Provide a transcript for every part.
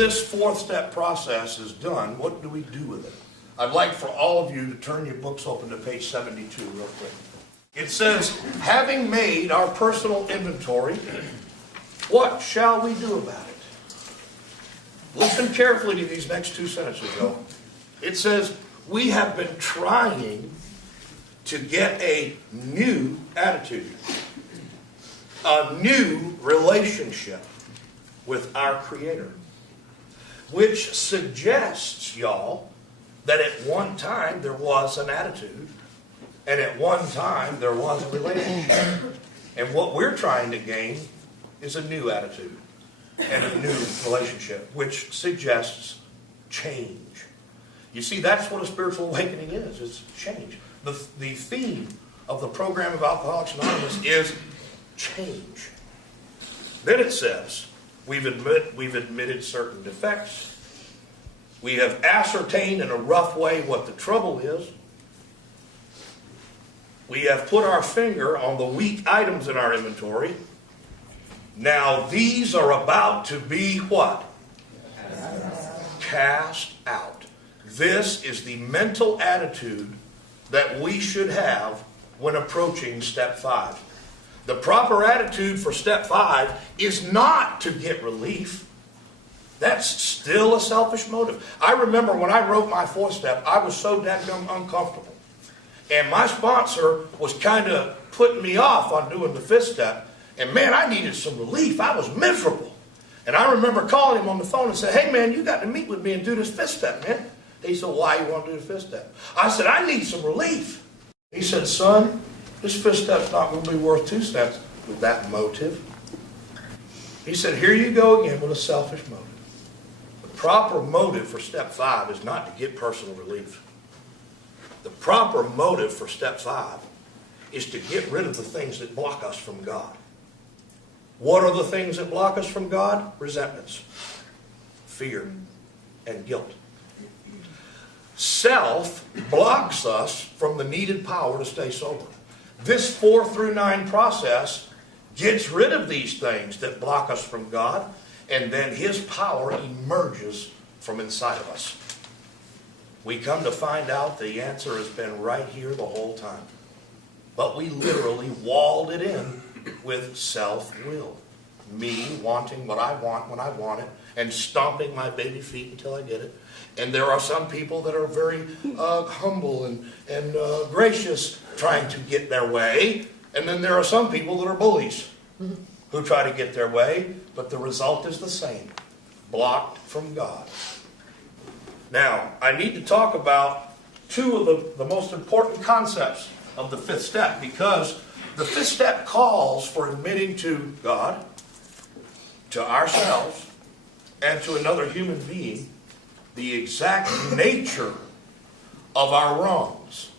this fourth step process is done, what do we do with it? I'd like for all of you to turn your books open to page 72 real quick. It says, having made our personal inventory, what shall we do about it? Listen carefully to these next two sentences, though. It says, we have been trying to get a new attitude, a new relationship with our Creator, which suggests, y'all, that at one time there was an attitude, and at one time there was a relationship. And what we're trying to gain is a new attitude and a new relationship, which suggests change. You see, that's what a spiritual awakening is. It's change. The theme of the program of Alcoholics Anonymous is change. Then it says, we've admitted certain defects. We have ascertained in a rough way what the trouble is. We have put our finger on the weak items in our inventory. Now these are about to be what? Cast out. This is the mental attitude that we should have when approaching step 5. The proper attitude for step 5 is not to get relief. That's still a selfish motive. I remember when I wrote my 4th step, I was so dadgum uncomfortable. And my sponsor was kind of putting me off on doing the 5th step. And man, I needed some relief. I was miserable. And I remember calling him on the phone and said, hey man, you got to meet with me and do this 5th step, man. He said, why you want to do the 5th step? I said, I need some relief. He said, son, this 5th step's not going to be worth 2 steps with that motive. He said, here you go again with a selfish motive. The proper motive for step 5 is not to get personal relief. The proper motive for step 5 is to get rid of the things that block us from God. What are the things that block us from God? Resentments, fear, and guilt. Self blocks us from the needed power to stay sober. This 4 through 9 process gets rid of these things that block us from God, and then His power emerges from inside of us. We come to find out the answer has been right here the whole time. But we literally walled it in with self-will. Me wanting what I want when I want it, and stomping my baby feet until I get it. And there are some people that are very humble and gracious, trying to get their way. And then there are some people that are bullies who try to get their way, but the result is the same. Blocked from God. Now, I need to talk about 2 of the most important concepts of the 5th step, because the 5th step calls for admitting to God, to ourselves, and to another human being the exact nature of our wrongs.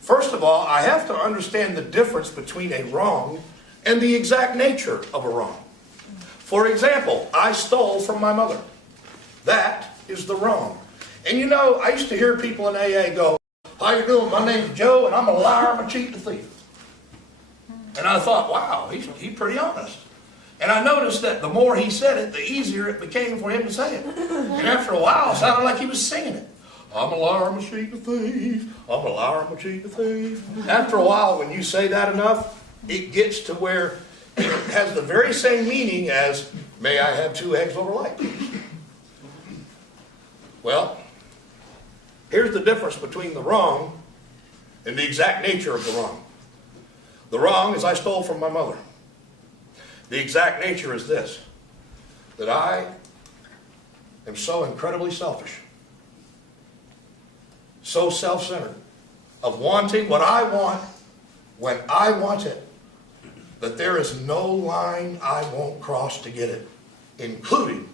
First of all, I have to understand the difference between a wrong and the exact nature of a wrong. For example, I stole from my mother. That is the wrong. And you know, I used to hear people in AA go, how you doing? My name's Joe, and I'm a liar, I'm a cheat, and a thief. And I thought, wow, he's pretty honest. And I noticed that the more he said it, the easier it became for him to say it. And after a while, it sounded like he was singing it. I'm a liar, I'm a cheat, and a thief. I'm a liar, I'm a cheat, and a thief. After a while, when you say that enough, it gets to where it has the very same meaning as, may I have 2 eggs over light? Well, here's the difference between the wrong and the exact nature of the wrong. The wrong is I stole from my mother. The exact nature is this, that I am so incredibly selfish, so self-centered, of wanting what I want when I want it, that there is no line I won't cross to get it, including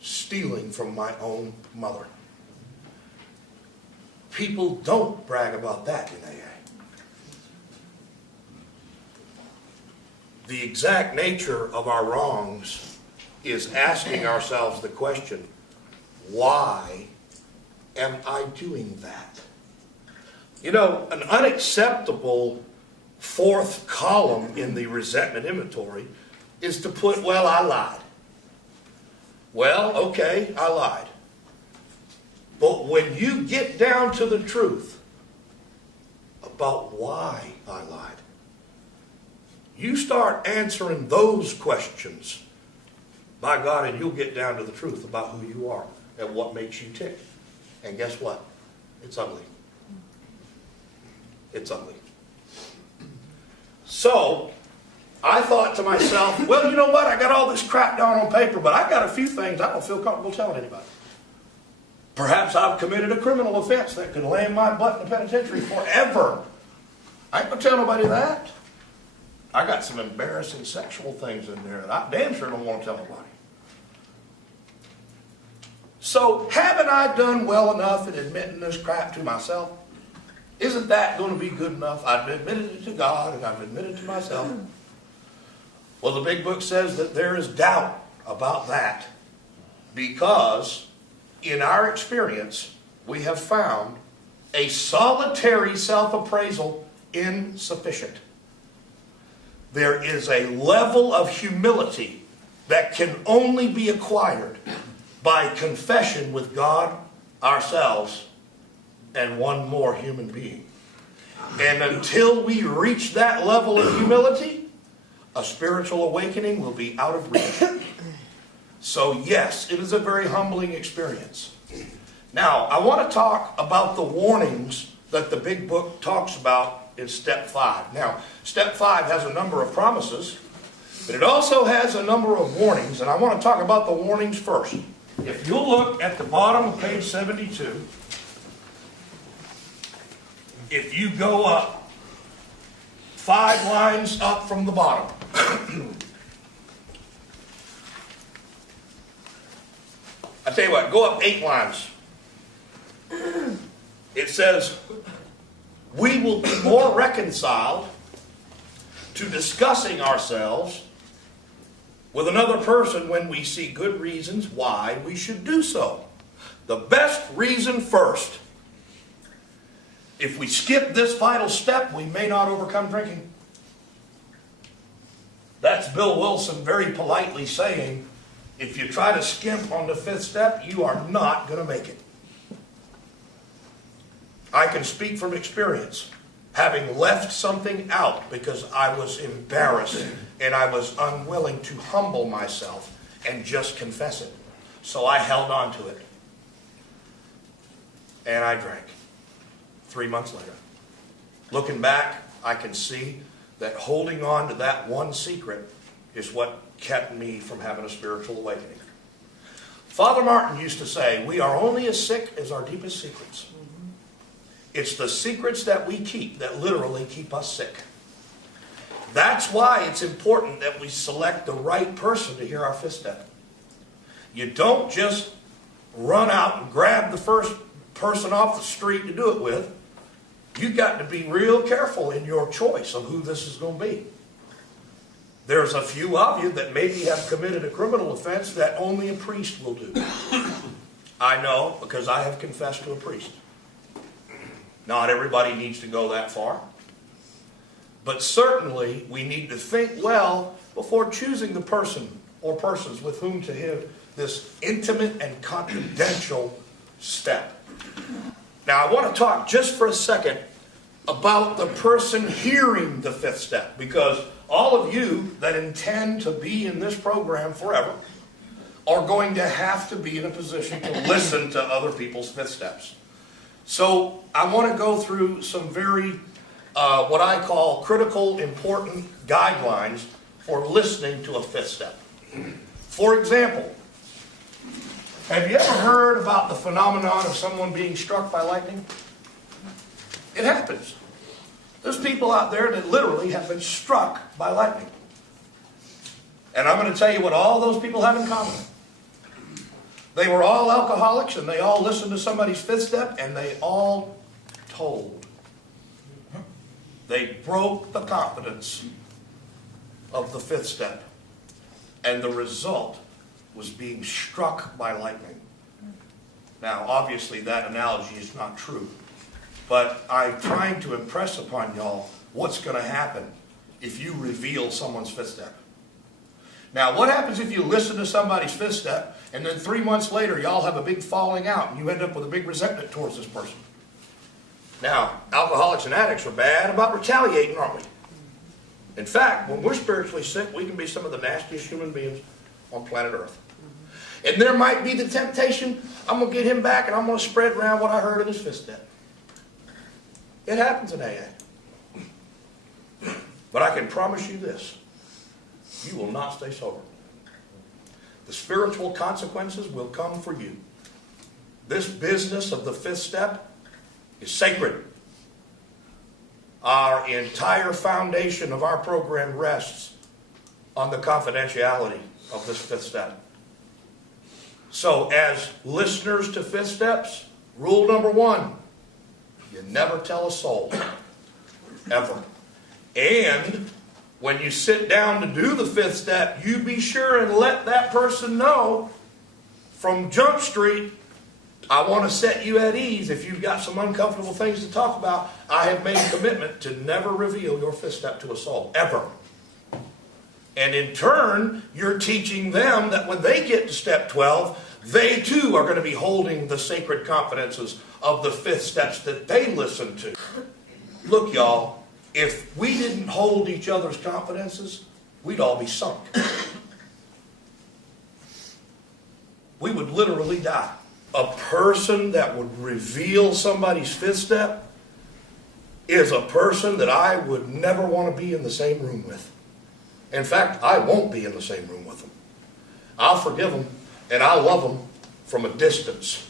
stealing from my own mother. People don't brag about that in AA. The exact nature of our wrongs is asking ourselves the question, why am I doing that? You know, an unacceptable 4th column in the resentment inventory is to put, well, I lied. Well, okay, I lied. But when you get down to the truth about why I lied, you start answering those questions, by God, and you'll get down to the truth about who you are and what makes you tick. And guess what? It's ugly. It's ugly. So, I thought to myself, well, you know what? I got all this crap down on paper, but I got a few things I don't feel comfortable telling anybody. Perhaps I've committed a criminal offense that could land my butt in the penitentiary forever. I ain't going to tell nobody that. I got some embarrassing sexual things in there that I damn sure don't want to tell nobody. So, haven't I done well enough in admitting this crap to myself? Isn't that going to be good enough? I've admitted it to God and I've admitted it to myself. Well, the big book says that there is doubt about that, because in our experience, we have found a solitary self-appraisal insufficient. There is a level of humility that can only be acquired by confession with God, ourselves, and one more human being. And until we reach that level of humility, a spiritual awakening will be out of reach. So yes, it is a very humbling experience. Now, I want to talk about the warnings that the big book talks about in step 5. Now, step 5 has a number of promises, but it also has a number of warnings, and I want to talk about the warnings first. If you'll look at the bottom of page 72, if you go up 5 lines up from the bottom, I tell you what, go up 8 lines. It says, we will be more reconciled to discussing ourselves with another person when we see good reasons why we should do so. The best reason first. If we skip this vital step, we may not overcome drinking. That's Bill Wilson very politely saying, if you try to skimp on the 5th step, you are not going to make it. I can speak from experience, having left something out because I was embarrassed and I was unwilling to humble myself and just confess it. So I held on to it. And I drank. 3 months later. Looking back, I can see that holding on to that one secret is what kept me from having a spiritual awakening. Father Martin used to say, we are only as sick as our deepest secrets. It's the secrets that we keep that literally keep us sick. That's why it's important that we select the right person to hear our 5th step. You don't just run out and grab the first person off the street to do it with. You've got to be real careful in your choice of who this is going to be. There's a few of you that maybe have committed a criminal offense that only a priest will do. I know, because I have confessed to a priest. Not everybody needs to go that far. But certainly we need to think well before choosing the person or persons with whom to have this intimate and confidential step. Now I want to talk just for a second about the person hearing the 5th step, because all of you that intend to be in this program forever are going to have to be in a position to listen to other people's 5th steps. So I want to go through some very, what I call critical, important guidelines for listening to a 5th step. For example, have you ever heard about the phenomenon of someone being struck by lightning? It happens. There's people out there that literally have been struck by lightning. And I'm going to tell you what all those people have in common. They were all alcoholics, and they all listened to somebody's 5th step, and they all told. They broke the confidence of the 5th step. And the result was being struck by lightning. Now, obviously, that analogy is not true. But I'm trying to impress upon y'all what's going to happen if you reveal someone's 5th step. Now, what happens if you listen to somebody's fifth step, and then 3 months later, y'all have a big falling out, and you end up with a big resentment towards this person? Now, alcoholics and addicts are bad about retaliating, aren't we? In fact, when we're spiritually sick, we can be some of the nastiest human beings on planet Earth. And there might be the temptation, I'm going to get him back, and I'm going to spread around what I heard in his fifth step. It happens in AA. But I can promise you this. You will not stay sober. The spiritual consequences will come for you. This business of the fifth step is sacred. Our entire foundation of our program rests on the confidentiality of this fifth step. So as listeners to fifth steps, rule number 1, you never tell a soul, ever. And when you sit down to do the fifth step, you be sure and let that person know from Jump Street, I want to set you at ease. If you've got some uncomfortable things to talk about, I have made a commitment to never reveal your fifth step to a soul, ever. And in turn, you're teaching them that when they get to step 12, they too are going to be holding the sacred confidences of the fifth steps that they listen to. Look, y'all, if we didn't hold each other's confidences, we'd all be sunk. We would literally die. A person that would reveal somebody's fifth step is a person that I would never want to be in the same room with. In fact, I won't be in the same room with them. I'll forgive them and I'll love them from a distance,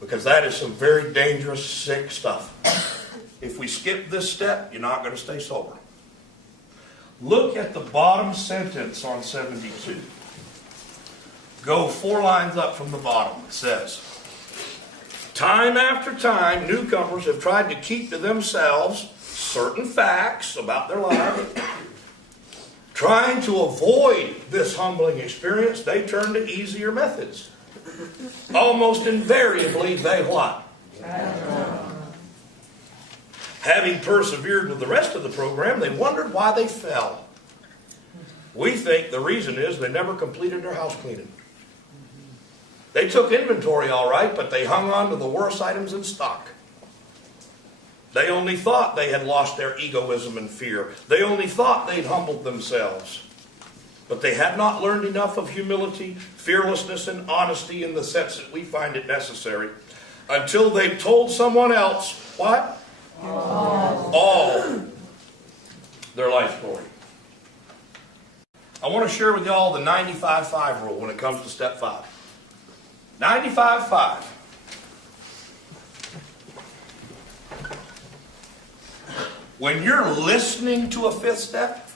because that is some very dangerous, sick stuff. If we skip this step, you're not going to stay sober. Look at the bottom sentence on 72. Go 4 lines up from the bottom. It says, time after time, newcomers have tried to keep to themselves certain facts about their life. Trying to avoid this humbling experience, they turn to easier methods. Almost invariably, they what? Having persevered with the rest of the program, they wondered why they fell. We think the reason is they never completed their house cleaning. They took inventory all right, but they hung on to the worst items in stock. They only thought they had lost their egoism and fear. They only thought they'd humbled themselves. But they had not learned enough of humility, fearlessness, and honesty in the sense that we find it necessary until they've told someone else, what? All their life story. I want to share with you all the 95-5 rule when it comes to step 5. 95-5. When you're listening to a fifth step,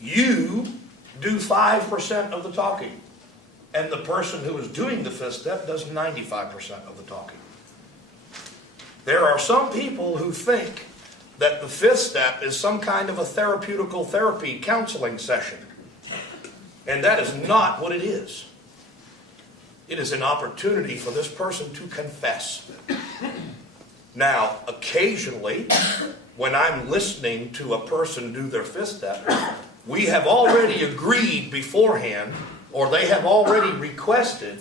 you do 5% of the talking. And the person who is doing the fifth step does 95% of the talking. There are some people who think that the fifth step is some kind of a therapeutical therapy counseling session. And that is not what it is. It is an opportunity for this person to confess. Now, occasionally, when I'm listening to a person do their fifth step, we have already agreed beforehand, or they have already requested,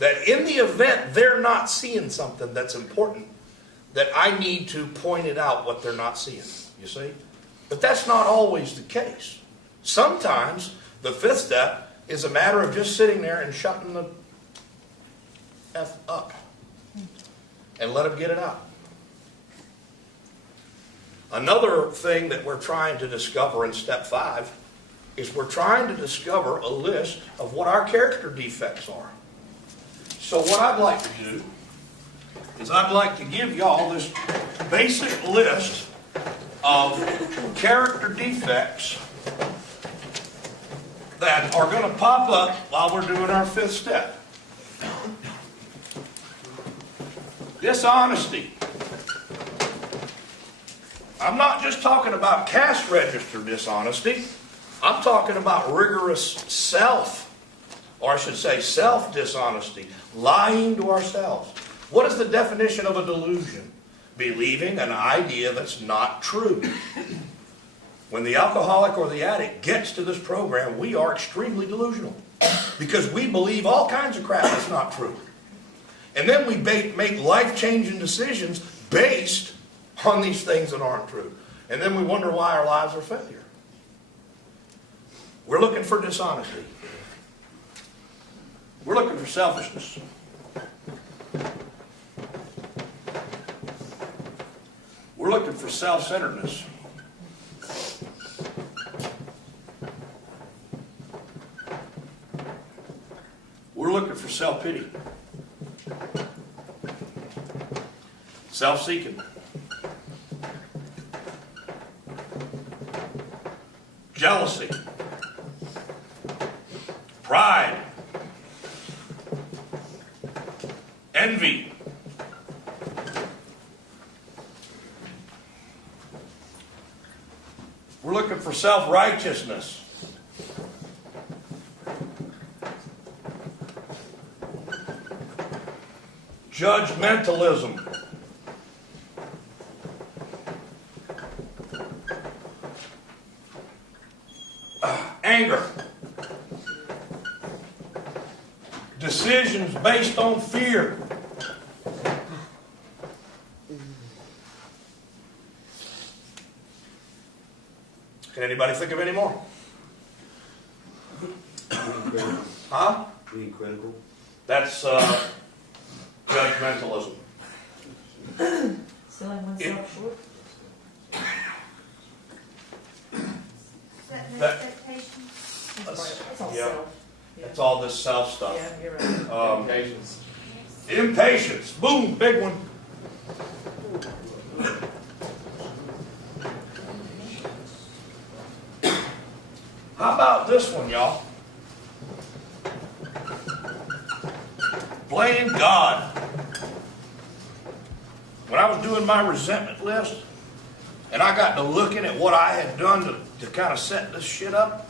that in the event they're not seeing something that's important, that I need to point it out what they're not seeing, you see? But that's not always the case. Sometimes the fifth step is a matter of just sitting there and shutting the F up and let them get it out. Another thing that we're trying to discover in step 5 is we're trying to discover a list of what our character defects are. So what I'd like to do is I'd like to give y'all this basic list of character defects that are going to pop up while we're doing our fifth step. Dishonesty. I'm not just talking about cash register dishonesty. I'm talking about rigorous self, or I should say self-dishonesty, lying to ourselves. What is the definition of a delusion? Believing an idea that's not true. When the alcoholic or the addict gets to this program, we are extremely delusional because we believe all kinds of crap that's not true. And then we make life-changing decisions based on these things that aren't true. And then we wonder why our lives are failure. We're looking for dishonesty. We're looking for selfishness. We're looking for self-centeredness. We're looking for self-pity. Self-seeking. Jealousy. Pride. Envy. We're looking for self-righteousness. Judgmentalism. Anger. Decisions based on fear. Can anybody think of any more? Huh? Being critical. That's judgmentalism. Selling oneself short. Setting That- expectations. It's all yeah. self. Yeah. It's all this self stuff. Yeah, you're right. Impatience. Impatience. Boom, big one. How about this one, y'all? Blame God. When I was doing my resentment list, and I got to looking at what I had done to kind of set this shit up,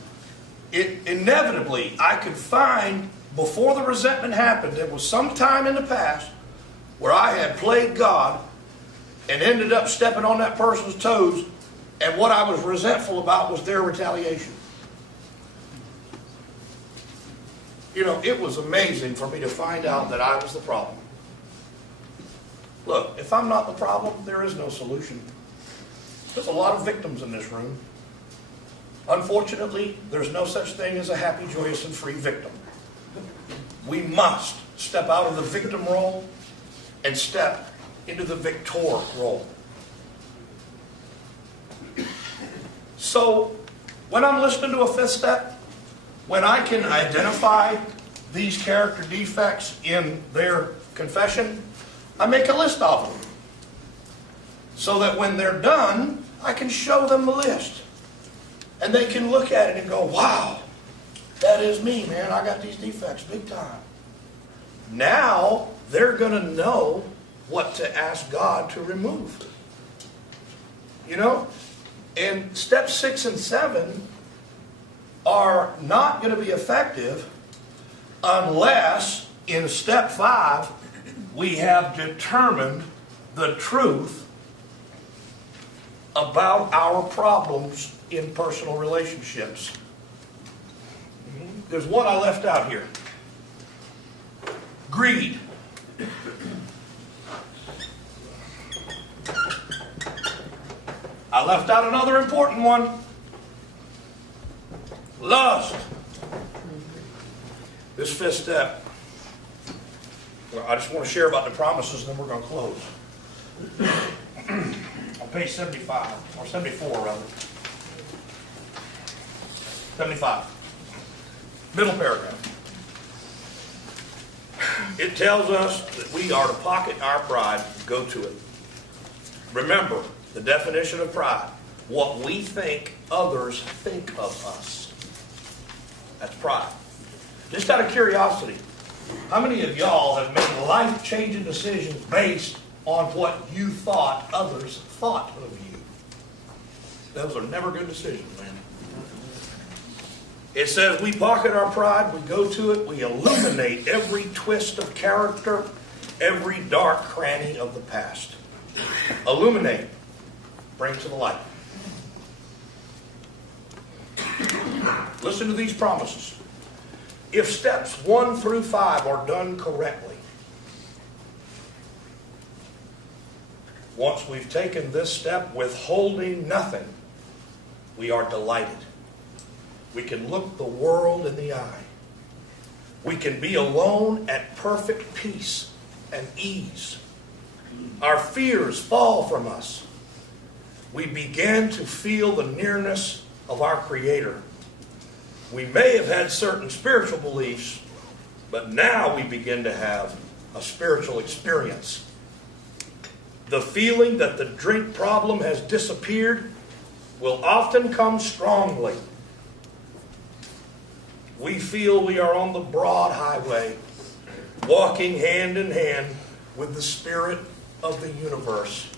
it inevitably, I could find, before the resentment happened, there was some time in the past where I had played God and ended up stepping on that person's toes, and what I was resentful about was their retaliation. You know, it was amazing for me to find out that I was the problem. Look, if I'm not the problem, there is no solution. There's a lot of victims in this room. Unfortunately, there's no such thing as a happy, joyous, and free victim. We must step out of the victim role and step into the victor role. So, when I'm listening to a fifth step, when I can identify these character defects in their confession, I make a list of them. So that when they're done, I can show them the list. And they can look at it and go, wow, that is me, man. I got these defects big time. Now, they're going to know what to ask God to remove. You know? And steps 6 and 7 are not going to be effective unless in step 5 we have determined the truth about our problems in personal relationships. There's one I left out here. Greed. I left out another important one. Lust. This fifth step, well, I just want to share about the promises, and then we're going to close. On page 75, or 74 rather. 75. Middle paragraph. It tells us that we are to pocket our pride, go to it. Remember the definition of pride. What we think others think of us. That's pride. Just out of curiosity, how many of y'all have made life-changing decisions based on what you thought others thought of you? Those are never good decisions, man. It says we pocket our pride, we go to it, we illuminate every twist of character, every dark cranny of the past. Illuminate, bring to the light. Listen to these promises. If steps 1 through 5 are done correctly, once we've taken this step, withholding nothing, we are delighted. We can look the world in the eye. We can be alone at perfect peace and ease. Our fears fall from us. We begin to feel the nearness of our Creator. We may have had certain spiritual beliefs, but now we begin to have a spiritual experience. The feeling that the drink problem has disappeared will often come strongly. We feel we are on the broad highway, walking hand in hand with the Spirit of the universe.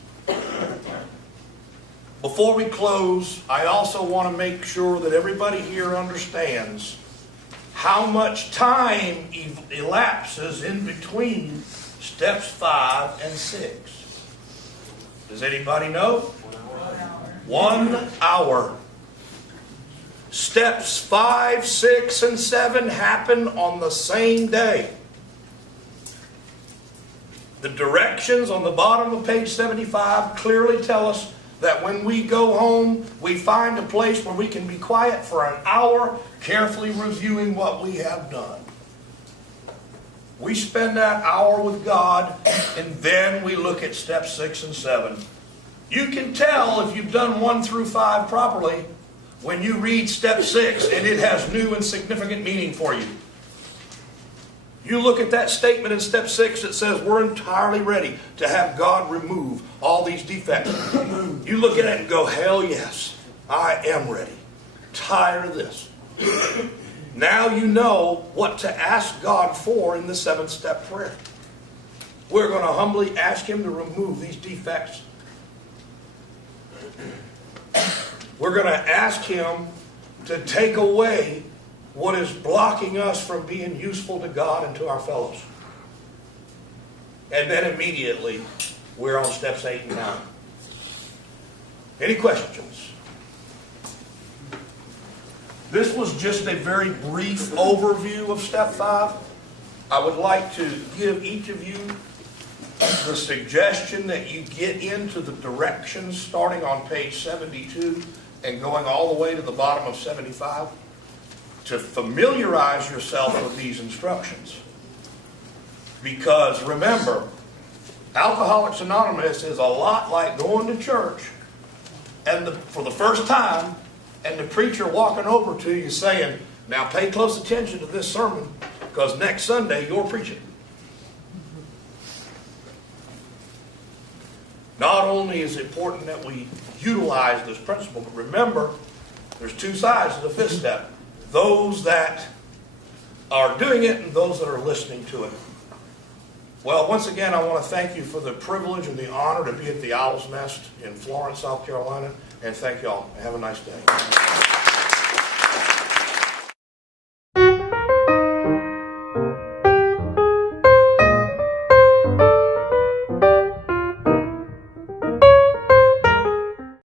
Before we close, I also want to make sure that everybody here understands how much time elapses in between steps 5 and 6. Does anybody know? 1 hour. Steps 5, 6, and 7 happen on the same day. The directions on the bottom of page 75 clearly tell us that when we go home, we find a place where we can be quiet for an hour, carefully reviewing what we have done. We spend that hour with God, and then we look at steps 6 and 7. You can tell if you've done 1 through 5 properly when you read step 6 and it has new and significant meaning for you. You look at that statement in step 6 that says we're entirely ready to have God remove all these defects. You look at it and go, hell yes, I am ready. Tired of this. Now you know what to ask God for in the 7th step prayer. We're going to humbly ask Him to remove these defects. We're going to ask Him to take away what is blocking us from being useful to God and to our fellows. And then immediately, we're on steps 8 and 9. Any questions? This was just a very brief overview of step 5. I would like to give each of you the suggestion that you get into the directions starting on page 72 and going all the way to the bottom of 75 to familiarize yourself with these instructions. Because remember, Alcoholics Anonymous is a lot like going to church and for the first time, and the preacher walking over to you saying, now pay close attention to this sermon because next Sunday you're preaching. Not only is it important that we utilize this principle, but remember, there's 2 sides to the 5th step. Those that are doing it and those that are listening to it. Well, once again, I want to thank you for the privilege and the honor to be at the Owl's Nest in Florence, South Carolina. And thank you all. Have a nice day.